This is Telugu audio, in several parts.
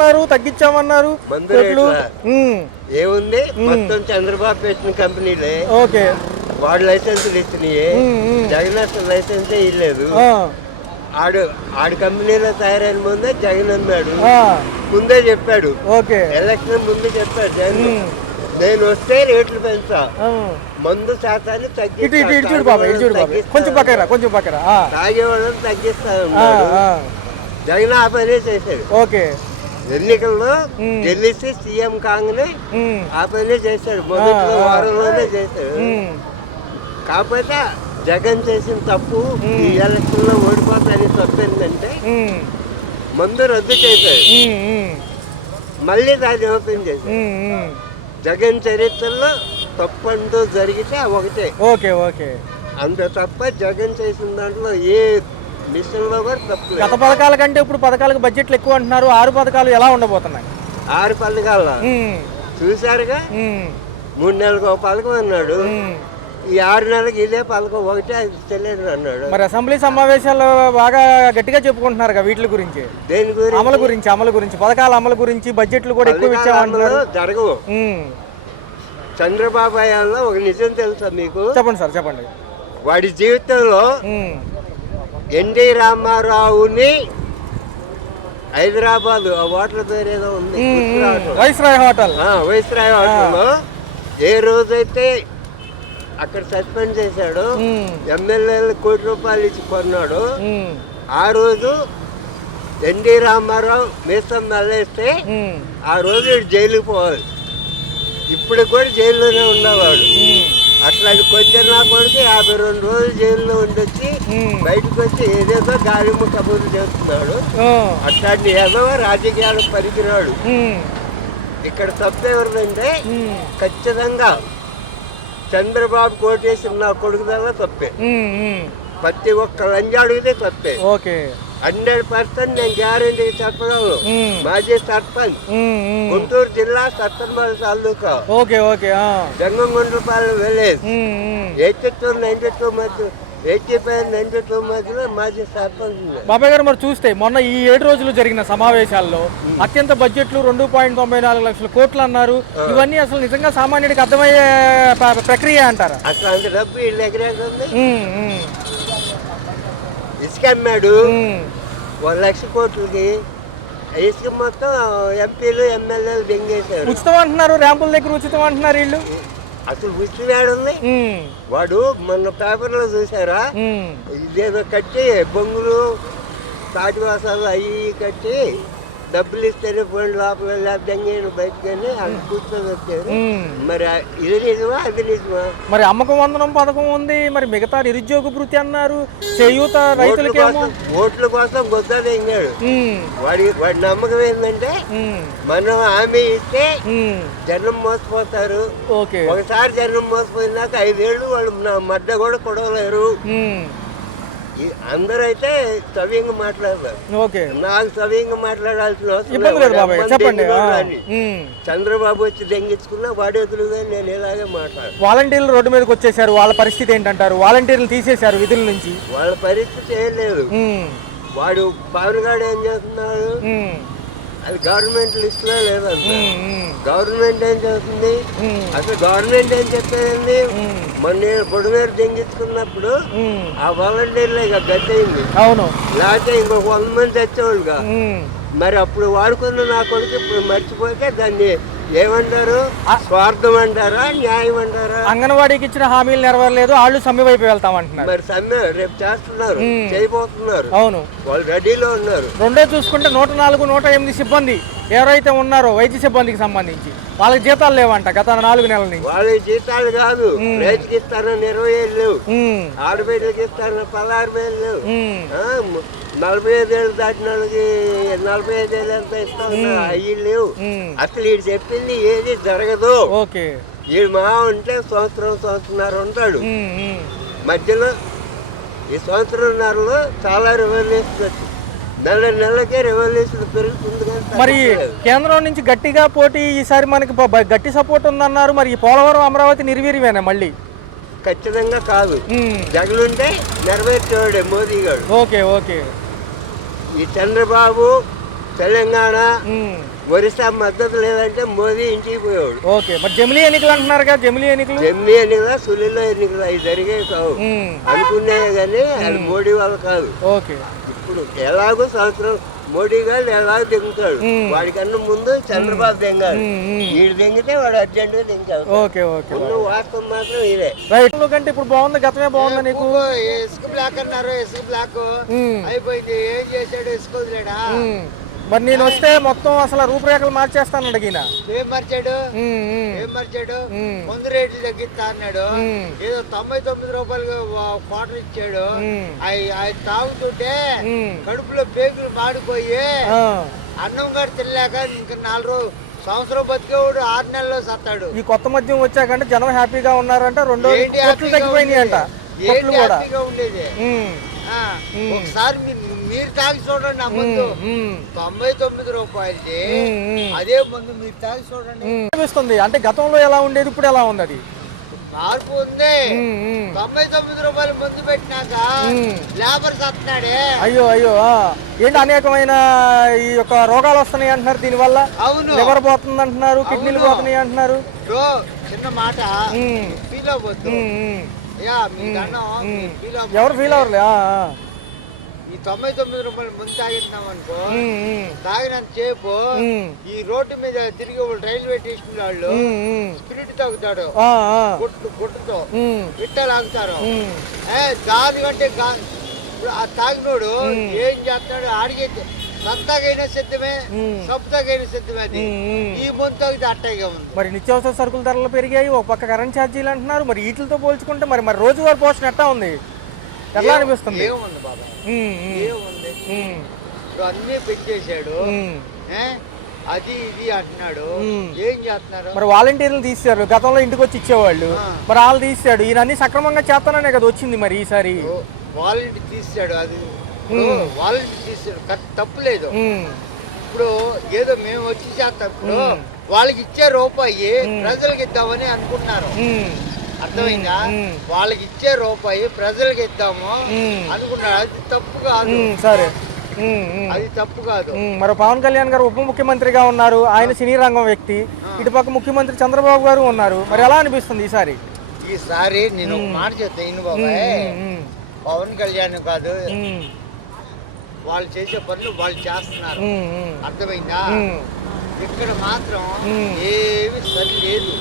పెంచామన్నారు, తగ్గించామన్నారు. ఏముంది, మొత్తం చంద్రబాబు పెట్టిన కంపెనీలే. ఓకే, వాడు లైసెన్సులు ఇచ్చినాయి, జగన్ అసలు లైసెన్సే ఇవ్వలేదు. ఆడు కంపెనీలో తయారైన ముందే జగన్ అన్నాడు, ముందే చెప్పాడు. ఓకే, ఎలక్షన్ ముందు చెప్పాడు జగన్, నేను వస్తే రేట్లు పెంచా, మందు శాతాన్ని తాగేవాళ్ళని తగ్గిస్తాను. జగన్ ఆ పనే చేశాడు. ఓకే, ఎన్నికల్లో గెలిచి సీఎం కాగానే ఆ పనే చేశాడు, మొదట్లో వారంలోనే చేశాడు. కాకపోతే జగన్ చేసిన తప్పు, ఈ ఎలక్షన్ లో ఓడిపోతాడని తప్పు ఏంటంటే మందు రద్దు చేశాడు, మళ్ళీ దాన్ని ఓపెన్ చేశాడు. జగన్ చరిత్రలో తప్పు అంటూ జరిగితే ఒకటే. ఓకే ఓకే, అంత తప్ప జగన్ చేసిన దాంట్లో ఏ మిషన్ లో కూడా తప్పు. గత పథకాల కంటే ఇప్పుడు పథకాలకు బడ్జెట్లు ఎక్కువ అంటున్నారు. 6 పథకాలు ఎలా ఉండబోతున్నాయి? 6 పథకాల చూసారుగా, 3 నెలలకు ఒక పథకం అన్నాడు, ఈ 6 నెలలకు ఇదే పథకం ఒకటే తెలియదు అన్నాడు. మరి అసెంబ్లీ సమావేశాలు బాగా గట్టిగా చెప్పుకుంటున్నారు వీటి గురించి. దేని గురించి? అమలు గురించి, పథకాల అమలు గురించి, బడ్జెట్లు కూడా ఎక్కువ ఇచ్చామన్నారు. జరగవు. చంద్రబాబు హయాంలో ఒక నిజం తెలుసా మీకు? చెప్పండి సార్, చెప్పండి. వాడి జీవితంలో ఎన్టీ రామారావుని హైదరాబాద్ హోటల్ పేరు ఏదో ఉంది, వైస్రాయ్ హోటల్, వైస్రాయ్ హోటల్లో ఏ రోజైతే అక్కడ సస్పెండ్ చేశాడు, ఎమ్మెల్యేలు ₹1 కోటి ఇచ్చి కొన్నాడు, ఆ రోజు ఎన్టీ రామారావు మీసం మెల్లేస్తే ఆ రోజు జైలుకి పోవాలి. ఇప్పుడు కూడా జైల్లోనే ఉన్నవాడు. అట్లాంటి కొంచెం నా కొడుకు 52 రోజులు జైల్లో ఉండొచ్చి బయటకు వచ్చి ఏదేదో గాలిము కబుర్లు చేస్తున్నాడు. అట్లాంటి ఏదో రాజకీయాలకు పనికిరాడు. ఇక్కడ తప్పు ఎవరిదంటే ఖచ్చితంగా చంద్రబాబు కోటేసిన నా కొడుకు దగ్గర తప్పే. ప్రతి ఒక్క లంజాడుగుదే తప్పే. 100% నేను గ్యారెంటీ చెప్పగలను. మాజీ సర్పంచ్, గుంటూరు జిల్లా సత్తెనపల్లి తాలూకా, జంగంగుండ్రపాలెం విలేజ్, 82-92 మధ్య, 85-92 మధ్యలో మాజీ సర్పంచ్. బాబాయ్ గారు, మరి చూస్తే మొన్న ఈ 7 రోజులు జరిగిన సమావేశాల్లో అత్యంత బడ్జెట్లు 2.94 లక్షల కోట్లు అన్నారు. ఇవన్నీ అసలు నిజంగా సామాన్యుడికి అర్థమయ్యే ప్రక్రియ అంటారా? అసలు అంత డబ్బు వీళ్ళ దగ్గర ఉంది. ఇసుక అమ్మాడు 1 లక్ష కోట్లకి. ఇసుక మొత్తం ఎంపీలు ఎమ్మెల్యేలు దెంగేశారు. ఉచితం అంటున్నారు, ర్యాంపుల దగ్గర ఉచితం అంటున్నారు వీళ్ళు. అసలు ఉచితం ఏడుంది? వాడు మొన్న పేపర్లో చూసారా, ఇదేదో కట్టి బొంగులు తాటివాసాలు అవి కట్టి డబ్బులు ఇస్తేనే పోయిన లోపల దెంగేను బయటకని అది కూర్చొని వచ్చారు. మరి ఇది నిజమా, అది నిజమా? మరి అమ్మకం వందనం పథకం ఉంది, మరి మిగతా నిరుద్యోగ భృతి అన్నారు, చేయూత రైతులకి ఓట్ల కోసం గొద్ద దెంగాడు. వాడి నమ్మకం ఏంటంటే మనం హామీ ఇస్తే జనం మోసపోతారు. ఒకసారి జనం మోసపోయినాక 5 ఏళ్ళు వాళ్ళు మడ్డ కూడా కొడవలేరు. అందరూ అయితే సవ్యంగా మాట్లాడతారు. నాకు సవ్యంగా మాట్లాడాల్సిన అవసరం. చంద్రబాబు వచ్చి దెంగించుకున్నా వాడేతులుగా నేను ఇలాగే మాట్లాడు. వాలంటీర్లు రోడ్డు మీదకి వచ్చేసారు, వాళ్ళ పరిస్థితి ఏంటంటారు? వాలంటీర్లు తీసేశారు విధుల నుంచి. వాళ్ళ పరిస్థితి ఏం లేదు. వాడు పవన్ గారు ఏం చేస్తున్నాడు, అది గవర్నమెంట్ లిస్ట్ లో లేదంట. గవర్నమెంట్ ఏం చేస్తుంది, అసలు గవర్నమెంట్ ఏం చెప్పేది, మొన్న నేను బొడుమేరు దెంగించుకున్నప్పుడు ఆ వాలంటీర్లే గట్టయింది. అవును, లేకపోతే ఇంకొక 100 మంది తెచ్చేవాళ్ళుగా. మరి అప్పుడు వాడుకున్న నా కొడుకు ఇప్పుడు మర్చిపోతే దాన్ని ఏమంటారు, స్వార్థం అంటారా, న్యాయం అంటారా? అంగన్వాడీకి ఇచ్చిన హామీలు నెరవేరలేదు, వాళ్ళు సమ్మె వైపు వెళ్తామంటున్నారు. మరి సమ్మె రేపు చేస్తున్నారు, చేయబోతున్నారు. అవును, వాళ్ళు రెడీలో ఉన్నారు. రెండో చూసుకుంటే 104, 108 సిబ్బంది ఎవరైతే ఉన్నారో వైద్య సిబ్బందికి సంబంధించి వాళ్ళకి జీతాలు లేవంట గత 4 నెలల నుంచి. వాళ్ళకి జీతాలు కాదు, రైతుకి ఇస్తారని 20 లేవు, ఆడబిడ్డలకి ఇస్తారని 16 లేవు, 45 ఏళ్ళు దాటిన వాళ్ళకి 45 ఏళ్ళు ఎంత ఇస్తా ఉన్నారు, అవి లేవు. అసలు వీడు చెప్పింది ఏది జరగదు. వీడు మా ఉంటే సంవత్సరంన్నర ఉంటాడు. మధ్యలో ఈ సంవత్సరంన్నరలో చాలా రెవల్యూషన్ వచ్చింది. నెలకే రెవల్యూషన్ పెరుగుతుంది. మరి కేంద్రం నుంచి గట్టిగా పోటీ ఈసారి మనకి గట్టి సపోర్ట్ ఉందన్నారు. మరి పోలవరం అమరావతి నిర్వీర్యమేనా మళ్ళీ? ఖచ్చితంగా కాదు. జగన్ ఉంటే నెరవేర్చేవాడే మోదీ గారు. ఓకే. ఈ చంద్రబాబు తెలంగాణ ఒరిస్సా మద్దతు లేదంటే మోదీ ఇంటికి పోయాడు. ఓకే, మరి జమిలీ ఎన్నికలు అంటున్నారు కదా, జమిలీ ఎన్నికలు సులీలో ఎన్నికలు అవి జరిగేవి కావు, అనుకునే కానీ అది మోడీ వల్ల కాదు. ఓకే, ఇప్పుడు ఎలాగో సంవత్సరం మోడీ గారు ఎలాగో దిగుతాడు, వాడికన్నా ముందు చంద్రబాబు దిగాడు, వీడు దిగితే వాడు అర్జెంట్ గా దిగాడు. ఓకే ఓకే, వాస్తవం మాత్రం ఇదే. రైట్ కంటే ఇప్పుడు బాగుంది, గతమే బాగుందా నీకు? ఇసుక బ్లాక్ అన్నారు, ఇసుక బ్లాక్ అయిపోయింది, ఏం చేశాడు ఇసుక వదిలేడా? మరి నేను వస్తే మొత్తం అసలు రూపురేఖలు మార్చేస్తాను అడిగిన. ఏం మార్చాడు? ముందు రేట్లు తగ్గిస్తా అన్నాడు, ఏదో 99 రూపాయలు క్వార్టర్ ఇచ్చాడు. అవి తాగుతుంటే కడుపులో పేగులు మాడిపోయి అన్నం కూడా తినలేక ఇంకా 4 రోజులు సంవత్సరం బతికేవాడు 6 నెలల్లో సత్తాడు. ఈ కొత్త మద్యం వచ్చాకంటే జనం హ్యాపీగా ఉన్నారంట, 2 రోజులు తగ్గిపోయినాయి అంట. హ్యాపీగా ఉండేది. ఒకసారి మీరు తాగి చూడండి, ఆ మందు 99 రూపాయలకి అదే మందు మీరు తాగి చూడండి. అనిపిస్తుంది అంటే గతంలో ఎలా ఉండేది, ఇప్పుడు ఎలా ఉంది? అది మార్పు ఉంది. 99 రూపాయలు మందు పెట్టినాక లేబర్ సత్తున్నాడే. అయ్యో అయ్యో, ఏంటి అనేకమైన ఈ యొక్క రోగాలు వస్తున్నాయి అంటున్నారు దీనివల్ల. అవును, లివర్ పోతుంది అంటున్నారు, కిడ్నీలు పోతున్నాయి అంటున్నారు. చిన్న మాట ఫీల్ అవ్వద్దు, ఎవరు ఫీల్ అవ్వలే. ఈ 99 రూపాయలు ముందు తాగినాం అనుకో, తాగినంత సేపు ఈ రోడ్డు మీద తిరిగి రైల్వే స్టేషన్ వాళ్ళు స్పిరిట్ తాగుతాడు, గుట్టుతో ఇట్ట లాగుతారు. దానికంటే ఆ తాగినోడు ఏం చేస్తాడు, ఆడిగే సత్తాగైనా సిద్ధమే, సబ్తాగైనా సిద్ధమే. అది ఈ ముందు తాగితే అట్టగా ఉంది. మరి నిత్యావసర సరుకుల ధరలు పెరిగాయి, ఒక పక్క కరెంట్ ఛార్జీలు అంటున్నారు. మరి వీటితో పోల్చుకుంటే మరి మరి రోజువారీ పోషణ ఎట్టా ఉంది, ఎట్లా అనిపిస్తుంది? ఏముంది బాబా, ఏముంది, ఇప్పుడు అన్నీ పెట్టేశాడు, అది ఇది అంటున్నాడు. ఏం చేస్తున్నారు? మరి వాలంటీర్లు తీశారు, గతంలో ఇంటికి వచ్చి ఇచ్చేవాళ్ళు, మరి వాళ్ళు తీసాడు. ఈయన అన్ని సక్రమంగా చేస్తాననే కదా వచ్చింది. మరి ఈసారి వాలంటీర్ తీసాడు, అది వాలంటీర్ తీసాడు, తప్పులేదు. ఇప్పుడు ఏదో మేము వచ్చి చేస్తాం, ఇప్పుడు వాళ్ళకి ఇచ్చే రూపాయి ప్రజలకు ఇద్దామని అనుకున్నారు, అర్థమైందా? వాళ్ళకి ఇచ్చే రూపాయి ప్రజలకు ఇద్దాము అనుకున్నారు, అది తప్పు కాదు. సరే, అది తప్పు కాదు. మరి పవన్ కళ్యాణ్ గారు ఉప ముఖ్యమంత్రిగా ఉన్నారు, ఆయన సినీ రంగం వ్యక్తి. ఇటుపక్క ముఖ్యమంత్రి చంద్రబాబు గారు ఉన్నారు. మరి ఎలా అనిపిస్తుంది ఈసారి? ఈసారి నేను ఒక మాట చెప్తాను బాబాయ్, పవన్ కళ్యాణ్ కాదు, వాళ్ళు చేసే పనులు వాళ్ళు చేస్తున్నారు, అర్థమైందా? ఇక్కడ మాత్రం ఏమి సరిలేదు,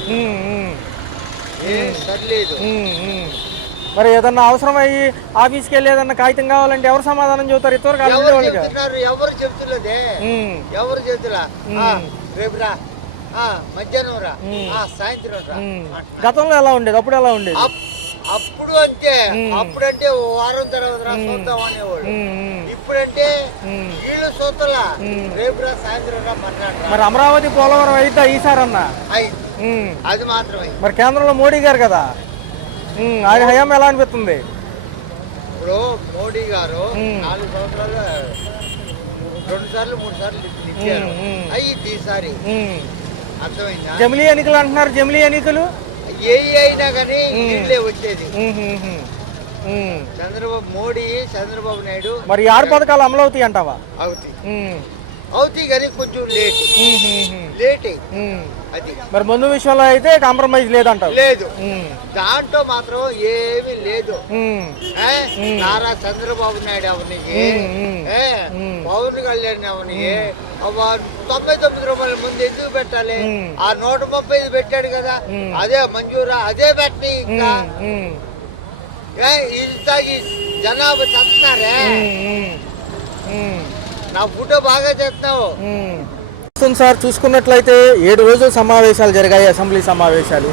ఏమి సరిలేదు. మరి ఏదన్నా అవసరం అయ్యి ఆఫీస్కి వెళ్ళి ఏదన్నా కాగితం కావాలంటే ఎవరు సమాధానం చెబుతారు? ఎవరు చెప్తున్నదే, ఎవరు చెప్తున్నా రేపు రా, మధ్యాహ్నం రా, సాయంత్రం రా. గతంలో ఎలా ఉండేది, అప్పుడు ఎలా ఉండేది? అప్పుడు అంతే, అప్పుడంటే వారం తర్వాత చూద్దాం అనేవాడు, ఇప్పుడంటే వీళ్ళు చూస్తలా రేపు రా, సాయంత్రం రా, మన్నాడు. మరి అమరావతి పోలవరం అయితే ఈసారి అన్న అది మాత్రమే. మరి కేంద్రంలో మోడీ గారు కదా, ఆయన హయాం ఎలా అనిపిస్తుంది? ఇప్పుడు మోడీ గారు 4 సంవత్సరాలు 2 సార్లు 3 సార్లు ఇచ్చారు, అయ్యింది ఈసారి, అర్థమైందా? జమిలీ ఎన్నికలు అంటున్నారు, జమిలీ ఎన్నికలు ఏ అయినా కానీ వీళ్ళే వచ్చేది. చంద్రబాబు నాయుడు మరి 6 పథకాలు అమలు అవుతాయి అంటావా? అవుతాయి కానీ కొంచెం లేట్ అది. మరి ముందు విషయంలో అయితే కాంప్రమైజ్ లేదంటావు? లేదు, దాంట్లో మాత్రం ఏమీ లేదు. నారా చంద్రబాబు నాయుడు అవనికి, పవన్ కళ్యాణ్ అవనికి 99 రూపాయల ముందు ఎందుకు పెట్టాలి? ఆ 135 పెట్టాడు కదా, అదే మంజూరా, అదే పెట్టి ఇంకా ఇది తాగి జనాభా చస్తారే. నా ఫోటో బాగా చేస్తావు సార్. చూసుకున్నట్లయితే 7 రోజుల సమావేశాలు జరిగాయి, అసెంబ్లీ సమావేశాలు.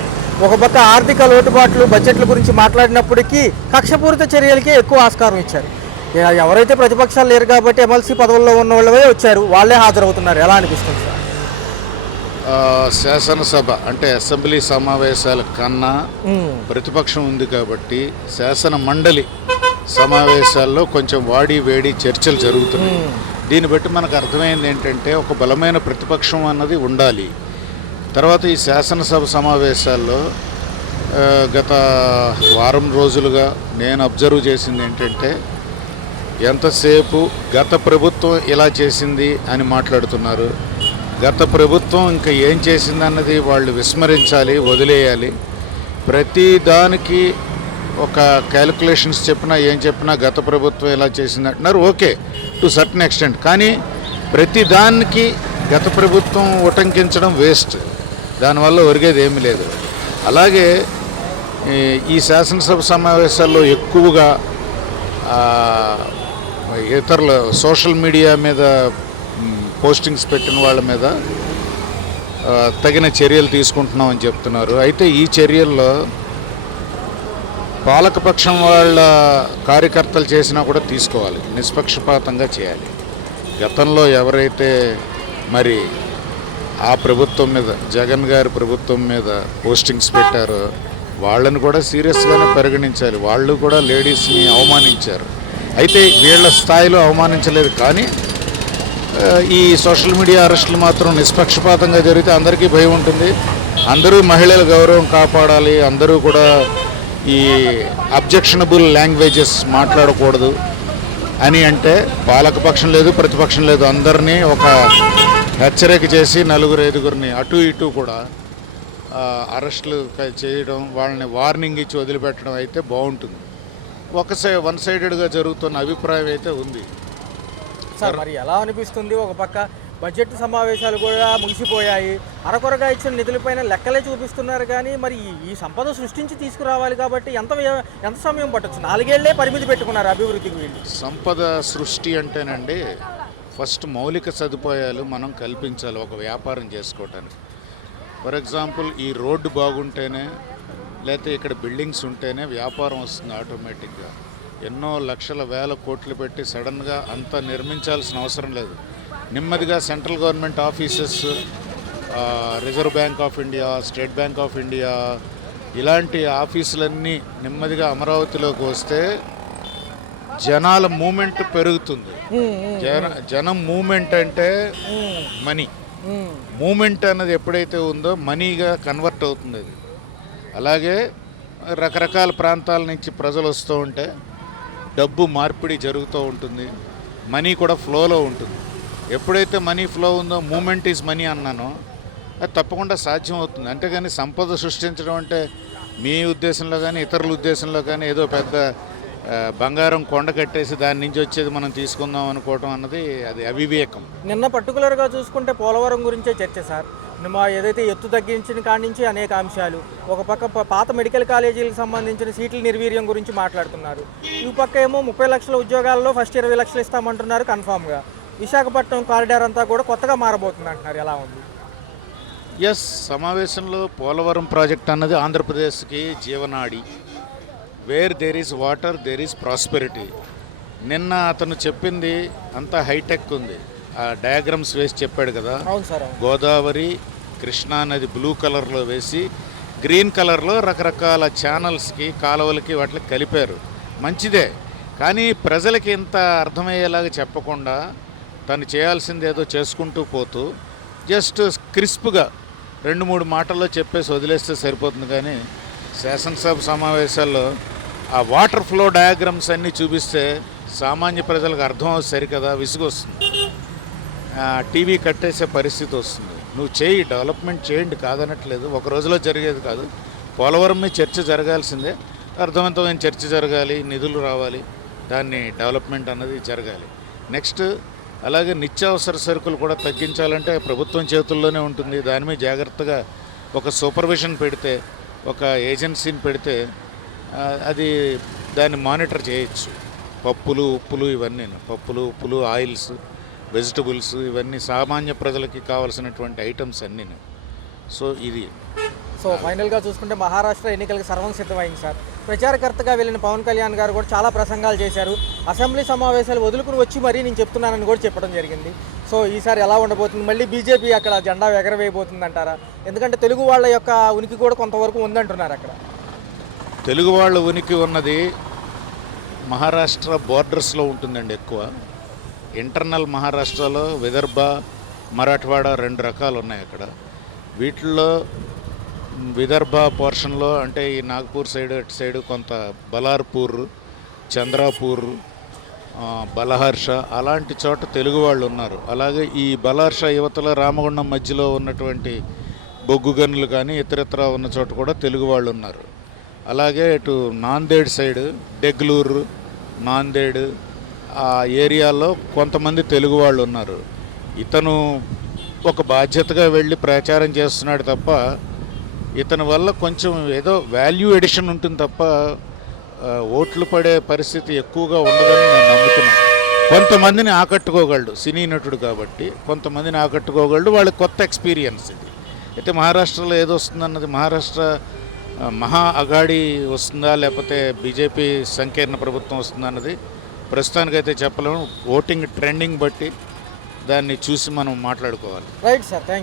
ఒక పక్క ఆర్థిక లోటుపాట్లు, బడ్జెట్ల గురించి మాట్లాడినప్పటికీ కక్షపూరిత చర్యలకే ఎక్కువ ఆస్కారం ఇచ్చారు. ఎవరైతే ప్రతిపక్షాలు లేరు కాబట్టి ఎమ్మెల్సీ పదవుల్లో ఉన్న వాళ్ళే వచ్చారు, వాళ్ళే హాజరవుతున్నారు. ఎలా అనిపిస్తుంది సార్? శాసనసభ అంటే అసెంబ్లీ సమావేశాల కన్నా ప్రతిపక్షం ఉంది కాబట్టి శాసన మండలి సమావేశాల్లో కొంచెం వాడి వేడి చర్చలు జరుగుతున్నాయి. దీన్ని బట్టి మనకు అర్థమైంది ఏంటంటే ఒక బలమైన ప్రతిపక్షం అన్నది ఉండాలి. తర్వాత ఈ శాసనసభ సమావేశాల్లో గత వారం రోజులుగా నేను అబ్జర్వ్ చేసింది ఏంటంటే ఎంతసేపు గత ప్రభుత్వం ఇలా చేసింది అని మాట్లాడుతున్నారు. గత ప్రభుత్వం ఇంకా ఏం చేసిందన్నది వాళ్ళు విస్మరించాలి, వదిలేయాలి. ప్రతి దానికి ఒక క్యాలిక్యులేషన్స్ చెప్పినా ఏం చెప్పినా గత ప్రభుత్వం ఇలా చేసింది అంటున్నారు. Okay, to certain extent. కానీ ప్రతి దానికి గత ప్రభుత్వం ఉటంకించడం వేస్ట్. దానివల్ల ఒరిగేది ఏమీ లేదు. అలాగే ఈ శాసనసభ సమావేశాల్లో ఎక్కువగా ఇతరుల సోషల్ మీడియా మీద పోస్టింగ్స్ పెట్టిన వాళ్ళ మీద తగిన చర్యలు తీసుకుంటున్నామని చెప్తున్నారు. అయితే ఈ చర్యల్లో పాలకపక్షం వాళ్ళ కార్యకర్తలు చేసినా కూడా తీసుకోవాలి, నిష్పక్షపాతంగా చేయాలి. గతంలో ఎవరైతే మరి ఆ ప్రభుత్వం మీద, జగన్ గారి ప్రభుత్వం మీద పోస్టింగ్స్ పెట్టారో వాళ్ళని కూడా సీరియస్గానే పరిగణించాలి. వాళ్ళు కూడా లేడీస్ని అవమానించారు. అయితే వీళ్ళ స్థాయిలో అవమానించలేదు. కానీ ఈ సోషల్ మీడియా అరెస్టులు మాత్రం నిష్పక్షపాతంగా జరిగితే అందరికీ భయం ఉంటుంది. అందరూ మహిళల గౌరవం కాపాడాలి, అందరూ కూడా ఈ అబ్జెక్షనబుల్ లాంగ్వేజెస్ మాట్లాడకూడదు అని అంటే పాలకపక్షం లేదు, ప్రతిపక్షం లేదు, అందరినీ ఒక హెచ్చరిక చేసి 4-5 అటు ఇటు కూడా అరెస్టులు చేయడం, వాళ్ళని వార్నింగ్ ఇచ్చి వదిలిపెట్టడం అయితే బాగుంటుంది. వన్ సైడెడ్గా జరుగుతున్న అభిప్రాయం అయితే ఉంది సార్. మరి ఎలా అనిపిస్తుంది? ఒక పక్క బడ్జెట్ సమావేశాలు కూడా ముగిసిపోయాయి, అరకొరగా ఇచ్చిన నిధులపైన లెక్కలే చూపిస్తున్నారు. కానీ మరి ఈ సంపద సృష్టించి తీసుకురావాలి కాబట్టి ఎంత సమయం పట్టొచ్చు? 4 ఏళ్లే పరిమితి పెట్టుకున్నారు అభివృద్ధికి వీళ్ళు. సంపద సృష్టి అంటేనండి ఫస్ట్ మౌలిక సదుపాయాలు మనం కల్పించాలి ఒక వ్యాపారం చేసుకోవటానికి. ఫర్ ఎగ్జాంపుల్ ఈ రోడ్డు బాగుంటేనే, లేకపోతే ఇక్కడ బిల్డింగ్స్ ఉంటేనే వ్యాపారం వస్తుంది ఆటోమేటిక్గా. ఎన్నో లక్షల వేల కోట్లు పెట్టి సడన్గా అంతా నిర్మించాల్సిన అవసరం లేదు. నెమ్మదిగా central government offices, reserve bank of India, state bank of India, ఇలాంటి ఆఫీసులన్నీ నెమ్మదిగా అమరావతిలోకి వస్తే జనాల మూమెంట్ పెరుగుతుంది. జనం మూమెంట్ అంటే మనీ మూమెంట్ అన్నది ఎప్పుడైతే ఉందో మనీగా కన్వర్ట్ అవుతుంది అది. అలాగే రకరకాల ప్రాంతాల నుంచి ప్రజలు వస్తూ ఉంటే డబ్బు మార్పిడి జరుగుతూ ఉంటుంది, మనీ కూడా ఫ్లోలో ఉంటుంది. ఎప్పుడైతే మనీ ఫ్లో ఉందో, మూమెంట్ ఈజ్ మనీ అన్నానో, అది తప్పకుండా సాధ్యం అవుతుంది. అంతేగాని సంపద సృష్టించడం అంటే మీ ఉద్దేశంలో కానీ ఇతరుల ఉద్దేశంలో కానీ ఏదో పెద్ద బంగారం కొండ కట్టేసి దాని నుంచి వచ్చేది మనం తీసుకుందాం అనుకోవటం అన్నది అది అవివేకం. నిన్న పర్టికులర్గా చూసుకుంటే పోలవరం గురించే చర్చ సార్. మా ఏదైతే ఎత్తు తగ్గించిన కాడి నుంచి అనేక అంశాలు, ఒక పక్క పాత మెడికల్ కాలేజీలకు సంబంధించిన సీట్ల నిర్వీర్యం గురించి మాట్లాడుతున్నారు. ఈ పక్క ఏమో 30 లక్షల ఉద్యోగాల్లో ఫస్ట్ 20 లక్షలు ఇస్తామంటున్నారు కన్ఫామ్గా. విశాఖపట్నం కారిడార్ అంతా కూడా కొత్తగా మారబోతుంది అంటున్నారు. ఎలా ఉంది? ఎస్, సమావేశంలో పోలవరం ప్రాజెక్ట్ అన్నది ఆంధ్రప్రదేశ్కి జీవనాడి. Where there is water there is prosperity. నిన్న అతను చెప్పింది అంతా హైటెక్ ఉంది. ఆ డయాగ్రామ్స్ వేసి చెప్పాడు కదా. గోదావరి, కృష్ణా నది బ్లూ కలర్లో వేసి గ్రీన్ కలర్లో రకరకాల ఛానల్స్కి, కాలువలకి వాటికి కలిపారు. మంచిదే, కానీ ప్రజలకి ఇంత అర్థమయ్యేలాగా చెప్పకుండా తను చేయాల్సింది ఏదో చేసుకుంటూ పోతూ జస్ట్ క్రిస్ప్గా 2-3 మాటల్లో చెప్పేసి వదిలేస్తే సరిపోతుంది. కానీ శాసనసభ సమావేశాల్లో ఆ వాటర్ ఫ్లో డయాగ్రామ్స్ అన్నీ చూపిస్తే సామాన్య ప్రజలకు అర్థం అవుతుంది సరికదా, విసుగు వస్తుంది, టీవీ కట్టేసే పరిస్థితి వస్తుంది. నువ్వు చేయి, డెవలప్మెంట్ చేయండి, కాదనట్లేదు, ఒక రోజులో జరిగేది కాదు. పోలవరం మీద చర్చ జరగాల్సిందే, అర్థవంతమైన చర్చ జరగాలి, నిధులు రావాలి, దాన్ని డెవలప్మెంట్ అన్నది జరగాలి. నెక్స్ట్ అలాగే నిత్యావసర సరుకులు కూడా తగ్గించాలంటే ప్రభుత్వం చేతుల్లోనే ఉంటుంది. దాని మీద జాగ్రత్తగా ఒక సూపర్విజన్ పెడితే, ఒక ఏజెన్సీని పెడితే అది దాన్ని మానిటర్ చేయొచ్చు. పప్పులు, ఉప్పులు, ఇవన్నీ పప్పులు, ఉప్పులు, ఆయిల్స్, వెజిటబుల్స్, ఇవన్నీ సామాన్య ప్రజలకి కావాల్సినటువంటి ఐటమ్స్ అన్నీ. సో ఫైనల్గా చూసుకుంటే మహారాష్ట్ర ఎన్నికలకు సర్వం సిద్ధమైంది సార్. ప్రచారకర్తగా వెళ్ళిన పవన్ కళ్యాణ్ గారు కూడా చాలా ప్రసంగాలు చేశారు. అసెంబ్లీ సమావేశాలు వదులుకుని వచ్చి మరీ నేను చెప్తున్నానని కూడా చెప్పడం జరిగింది. సో ఈసారి ఎలా ఉండబోతుంది? మళ్ళీ బీజేపీ అక్కడ జెండా ఎగరవేయబోతుంది అంటారా? ఎందుకంటే తెలుగు వాళ్ళ యొక్క ఉనికి కూడా కొంతవరకు ఉందంటున్నారు అక్కడ. తెలుగు వాళ్ళ ఉనికి ఉన్నది మహారాష్ట్ర బోర్డర్స్లో ఉంటుందండి ఎక్కువ. ఇంటర్నల్ మహారాష్ట్రలో విదర్భ, మరాఠవాడ 2 రకాలు ఉన్నాయి అక్కడ. వీటిల్లో విదర్భ పోర్షన్లో అంటే ఈ నాగ్పూర్ సైడ్, అటు సైడ్ కొంత బలార్పూర్, చంద్రాపూర్, బలహర్ష అలాంటి చోట తెలుగు వాళ్ళు ఉన్నారు. అలాగే ఈ బలహర్ష యువతల రామగుండం మధ్యలో ఉన్నటువంటి బొగ్గు గనులు కానీ ఇతరత్ర ఉన్న చోట కూడా తెలుగు వాళ్ళు ఉన్నారు. అలాగే ఇటు నాందేడ్ సైడ్ డెగ్లూరు నాందేడ్ ఆ ఏరియాలో కొంతమంది తెలుగు వాళ్ళు ఉన్నారు. ఇతను ఒక బాధ్యతగా వెళ్ళి ప్రచారం చేస్తున్నాడు తప్ప ఇతని వల్ల కొంచెం ఏదో వాల్యూ ఎడిషన్ ఉంటుంది తప్ప ఓట్లు పడే పరిస్థితి ఎక్కువగా ఉండదని నేను నమ్ముతున్నాను. కొంతమందిని ఆకట్టుకోగలడు సినీ నటుడు కాబట్టి, కొంతమందిని ఆకట్టుకోగలడు, వాళ్ళకి కొత్త ఎక్స్పీరియన్స్ ఇది. అయితే మహారాష్ట్రలో ఏదో వస్తుందన్నది, మహారాష్ట్ర మహా అఘాడి వస్తుందా లేకపోతే బీజేపీ సంకీర్ణ ప్రభుత్వం వస్తుందా అన్నది ప్రస్తుతానికైతే చెప్పలేము. ఓటింగ్ ట్రెండింగ్ బట్టి దాన్ని చూసి మనం మాట్లాడుకోవాలి. Right sir, thank you.